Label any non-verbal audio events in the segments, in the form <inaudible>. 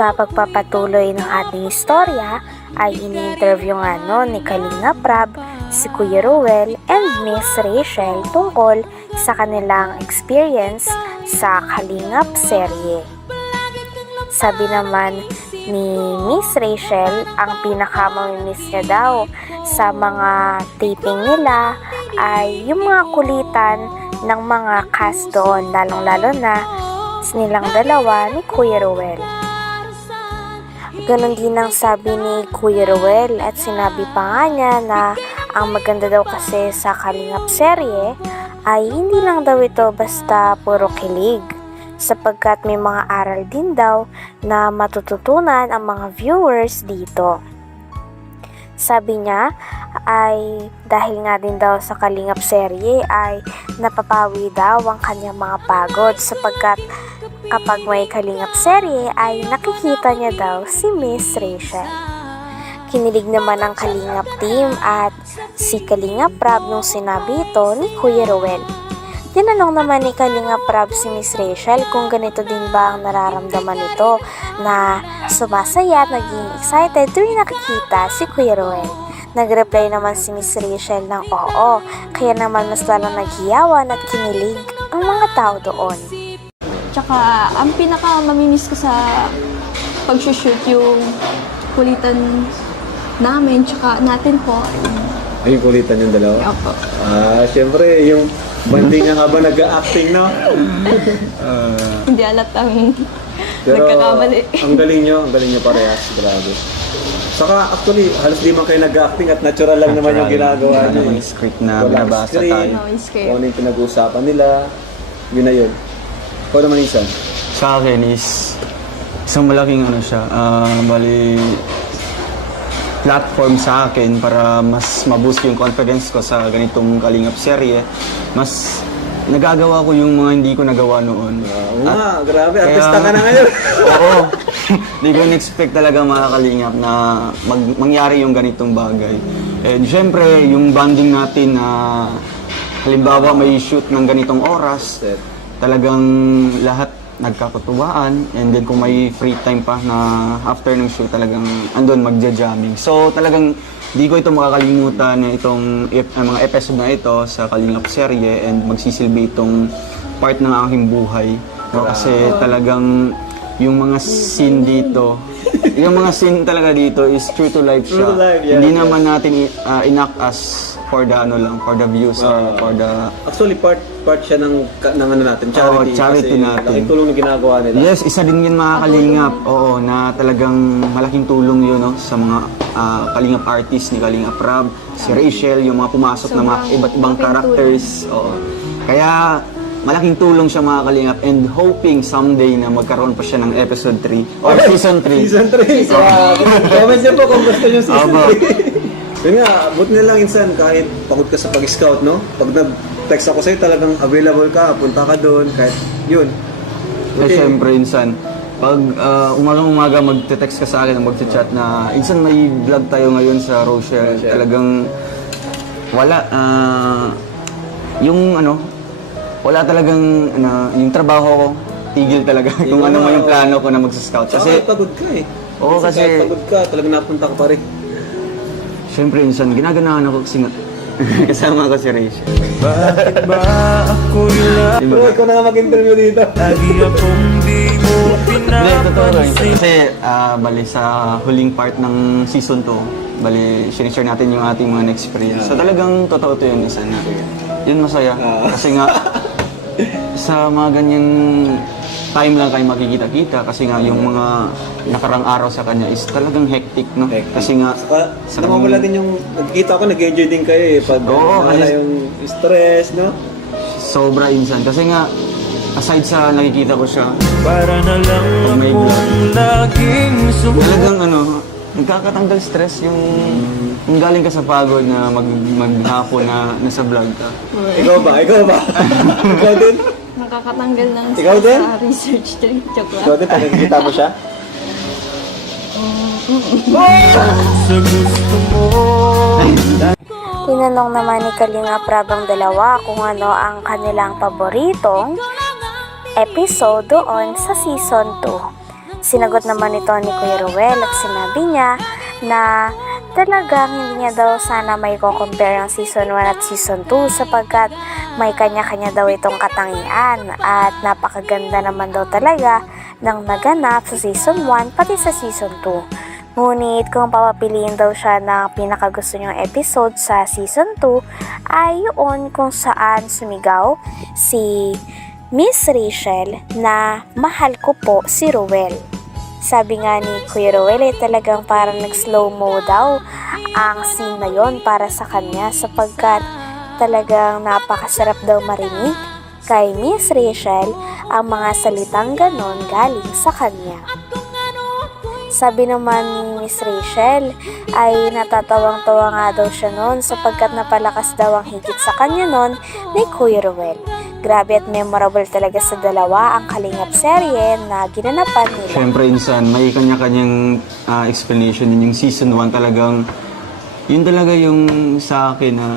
Sa pagpapatuloy ng ating istorya ay ini-interview nga no ni Kalinga Prab si Kuya Ruel and Miss Rachel tungkol sa kanilang experience sa Kalingap serye. Sabi naman ni Miss Rachel, ang pinakamamimiss niya daw sa mga taping nila ay yung mga kulitan ng mga cast doon, lalong-lalo na nilang dalawa ni Kuya Ruel. Ganon din ang sabi ni Kuya Ruel at sinabi pa nga niya na ang maganda daw kasi sa Kalingap serye ay hindi lang daw ito basta puro kilig sapagkat may mga aral din daw na matututunan ang mga viewers dito. Sabi niya ay dahil nga din daw sa Kalingap serye ay napapawi daw ang kanyang mga pagod sapagkat kapag may Kalingap serye ay nakikita niya daw si Miss Rachel. Kinilig naman ang Kalingap team at si Kalingap Prab nung sinabi ito ni Kuya Rowel. Tinanong naman ni Kalingap Prab si Miss Rachel kung ganito din ba ang nararamdaman nito na sumasaya at naging excited tuwing nakikita si Kuya Rowel. Nag-reply naman si Miss Rachel ng oo, kaya naman mas lalong naghiyawan at kinilig ang mga tao doon. Tsaka, ang pinaka mamimiss ko sa pag-shoot yung kulitan namin, tsaka natin po. Ay, yung kulitan yung dalawa? Opo. Ah, syempre, yung banding nga habang nag-acting, no? Ah, <laughs> Hindi alat ang pero, nagkakamali. ang galing nyo, ang galing nyo parehas, grabe. Saka, actually, halos di man kayo nag-acting at natural lang naman yung ginagawa Wala nyo. naman eh. script na Walang binabasa script, tayo. No, yung script. Kung ano yung pinag-uusapan nila, yun na yun. Ikaw naman, Insan. Sa akin is isang malaking ano siya, ah, bali platform sa akin para mas maboost yung confidence ko sa ganitong kalingap serye. Mas nagagawa ko yung mga hindi ko nagawa noon. Oo nga, grabe, Kaya- artista ka na <laughs> ngayon. Oo. Hindi ko in-expect talaga mga kalingap na mag, mangyari yung ganitong bagay. And syempre, yung bonding natin na halimbawa may shoot ng ganitong oras, Set. Talagang lahat nagkakatuwaan and then kung may free time pa na after ng shoot talagang andun magja-jamming. So talagang di ko ito makakalimutan na itong ep- ang mga episode na ito sa Kalingap serye and magsisilbi itong part ng aking buhay. No, kasi talagang yung mga scene dito, <laughs> yung mga scene talaga dito is true to life siya. True to life, yeah, Hindi yeah. naman natin uh, enact as for the ano lang, for the views or for the Actually, part part siya ng, ka- ng ano natin, charity. Oo, charity kasi natin. Laking tulong na ginagawa nila. Yes, isa din yun mga kalingap. Oo, na talagang malaking tulong yun no, sa mga ah, kalingap artists ni Kalingap Rab, si Rachel, yung mga pumasok na mga Sobrang iba't ibang characters. Oo. Kaya malaking tulong siya mga kalingap and hoping someday na magkaroon pa siya ng episode 3 or season 3. Season 3. So, comment niyo po kung gusto niyo season Aba. 3. <laughs> Yun nga, buti na lang insan kahit pagod ka sa pag-scout, no? Pag nag-text ako sa'yo, talagang available ka, punta ka doon, kahit yun. Eh, syempre, insan, pag uh, umagang-umaga magte-text ka sa akin, magte-chat na, insan may vlog tayo ngayon sa Rochelle. Rochelle. Talagang wala, ah, yung ano, wala talagang, ano, yung trabaho ko, tigil talaga <laughs> kung ano mo yung plano ko na mag-scout. Kasi Kasi, pagod ka eh. Oo, kasi- kahit pagod ka, talagang napunta ka pa rin. syempre, insan, ginaganahan ako kasi nga, <laughs> kasama ko si Rachel. Bakit ba ako'y la- Bro, ikaw na nga mag-interview dito. Lagi akong di mo Hindi, totoo lang. pinapansin Kasi, ah, bali sa huling part ng season 2, bali, sinishare natin yung ating mga experience. So talagang totoo to yun, isa na. Yun masaya. Ah. Kasi nga, <laughs> sa mga ganyan time lang kayo makikita-kita kasi nga yung mga nakarang araw sa kanya is talagang hectic, no? Hectic. Kasi nga, Saka, sa namawala din yung, nagkikita ko, nag-enjoy din kayo eh. Pag Oo, wala kasi- yung stress, no? sobra insan. Kasi nga, aside sa nakikita ko siya, Para na lang Oh my God. laging talagang ano, nagkakatanggal stress yung kung galing ka sa pagod na mag, maghapon na nasa vlog ka. Ikaw ba? Ikaw ba? <laughs> Ikaw din? Nakakatanggal ng Ikaw stress din? sa research trip. <laughs> Joke Ikaw lang. din, pag nakikita mo siya? Tinanong naman ni Kalinga Prabang dalawa kung ano ang kanilang paboritong episode doon sa season 2. Sinagot naman ito ni Kuya Ruel at sinabi niya na talagang hindi niya daw sana may compare ang season 1 at season 2 sapagkat may kanya-kanya daw itong katangian at napakaganda naman daw talaga ng naganap sa season 1 pati sa season 2. Ngunit kung papapiliin daw siya ng pinakagusto niyang episode sa season 2 ay yun kung saan sumigaw si Miss Rachel na mahal ko po si Ruel. Sabi nga ni Kuya Ruel ay talagang parang nag-slow mo daw ang scene na yon para sa kanya sapagkat talagang napakasarap daw marinig kay Miss Rachel ang mga salitang ganon galing sa kanya. Sabi naman ni Miss Rachel ay natatawang-tawa nga daw siya noon sapagkat napalakas daw ang higit sa kanya noon ni Kuya Ruel. Grabe at memorable talaga sa dalawa ang kalingap serye na ginanapan nila. Siyempre, insan, may kanya-kanyang ah, explanation din. Yung season 1 talagang, yun talaga yung sa akin na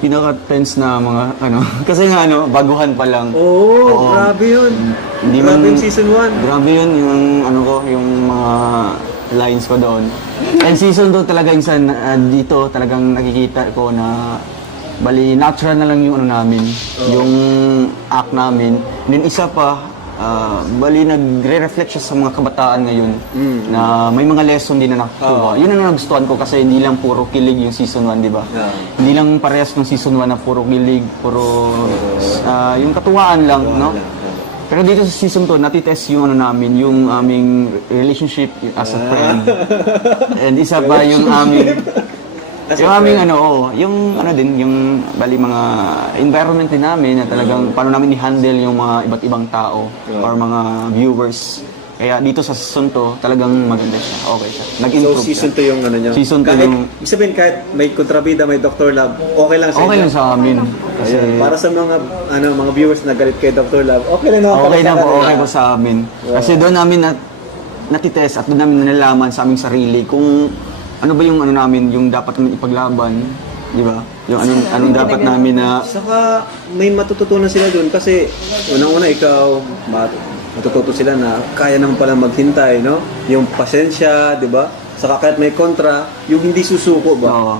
pinaka-tense na mga ano. <laughs> Kasi nga ano, baguhan pa lang. Oo, Oo. grabe yun. Hindi grabe man- yung season 1. Grabe yun, yung ano ko, yung mga lines ko doon. And season 2 talaga insan, ah, dito talagang nakikita ko na bali natural na lang yung ano namin, yung act namin. And then isa pa, ah, bali nagre-reflect siya sa mga kabataan ngayon na may mga lesson din na nakukuha. Yun ang nagustuhan ko kasi hindi lang puro kilig yung season 1, di ba? Yeah. Hindi lang parehas ng season 1 na puro kilig, puro ah, yung katuwaan lang, no? Pero dito sa season 2, natitest yung ano namin, yung aming relationship as a friend. And isa pa yung aming As a yung aming ano, oo, yung ano din, yung bali mga environment din namin na talagang paano namin i-handle yung mga iba't ibang tao Yeah. or mga viewers. Kaya dito sa season 2, talagang maganda siya. Okay siya. So, Nag-improve season siya. 2 yung ano niya. Season two kahit, yung- Ibig sabihin, kahit may kontrabida, may Dr. Love, okay lang sa Okay inyo. lang sa amin. Kasi Ayun, para sa mga ano mga viewers na galit kay Dr. Love, okay lang naman okay na po, okay po sa amin. Kasi doon namin nat natitest at doon namin nalalaman sa aming sarili kung ano ba yung ano namin, yung dapat namin ipaglaban, di ba? Yung anong, anong dapat namin na Saka may matututunan sila doon kasi unang-una ikaw mat matututo sila na kaya naman pala maghintay, no? Yung pasensya, 'di ba? Saka kahit may kontra, yung hindi susuko ba? Oo.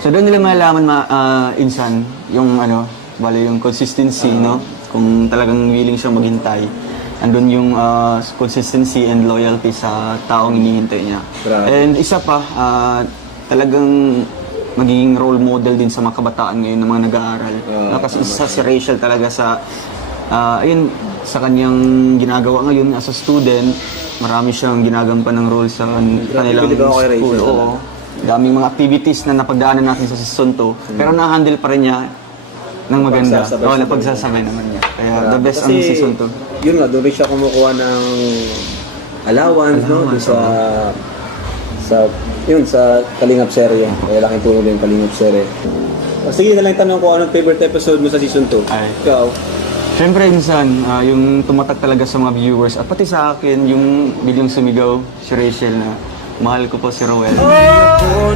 So doon nila malalaman ma ah, insan yung ano, bale yung consistency, no? Kung talagang willing siyang maghintay. Andun yung ah, consistency and loyalty sa taong hinihintay niya. Grabe. And isa pa, ah, talagang magiging role model din sa mga kabataan ngayon ng mga nag-aaral. Ah, No, kasi isa si Rachel talaga sa ah, ayun sa kanyang ginagawa ngayon as a student, marami siyang ginagampan ng role sa kanilang school. Oo. Daming mga activities na napagdaanan natin sa season 2. Pero na-handle pa rin niya ng maganda. Oo, napagsasabay naman niya. Kaya the best ang season 2. Yun nga, doon rin siya kumukuha ng allowance, no? Doon sa sa yun sa Kalingap serye. Kaya laking tulong din yung Kalingap serye. O, sige na lang tanong ko anong favorite episode mo sa season 2. Ay. Ikaw. Siyempre, minsan, ah, yung tumatak talaga sa mga viewers at pati sa akin, yung biglang sumigaw si Rachel na mahal ko po si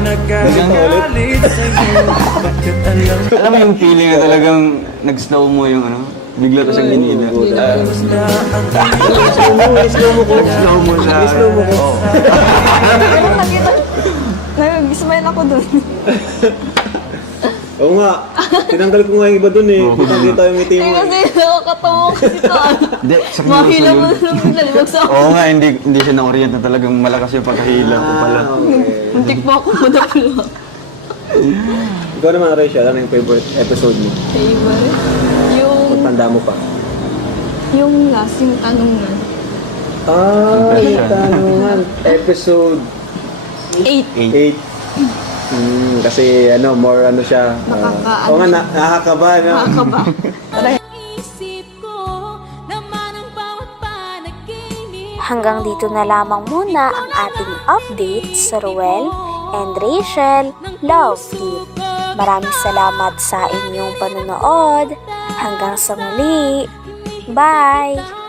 nagagalit sa'yo Bakit alam mo yung feeling na talagang nag-slow mo yung ano, bigla ko siyang hinila. Slow mo, ko. Slow mo siya. Slow mo ko. Oo. Nakita, nag-smile ako dun. <laughs> Oo nga. Tinanggal ko nga yung iba dun eh. Kitang kita yung ngiti Eh mo. kasi nakakatawa ko kasi. Hindi, seryoso Mahila mo na lang lalibag sa Oo nga, hindi, hindi siya na-orient na talagang malakas yung pagkahila ko pala. Ah, okay. Muntik po ako madapula. Ikaw naman, Rachel, ano yung favorite episode mo? Favorite? Yung tanda mo pa. Yung last, yung tanungan. Ah, yung tanungan. Episode 8. 8. Hmm, kasi ano, more ano siya. ah, Nakaka- Oo nga, na, nakakaba, no? Nakakaba. <laughs> Hanggang dito na lamang muna ang ating update sa Ruel and Rachel Love Team. Maraming salamat sa inyong panonood. Hanggang sa muli. Bye!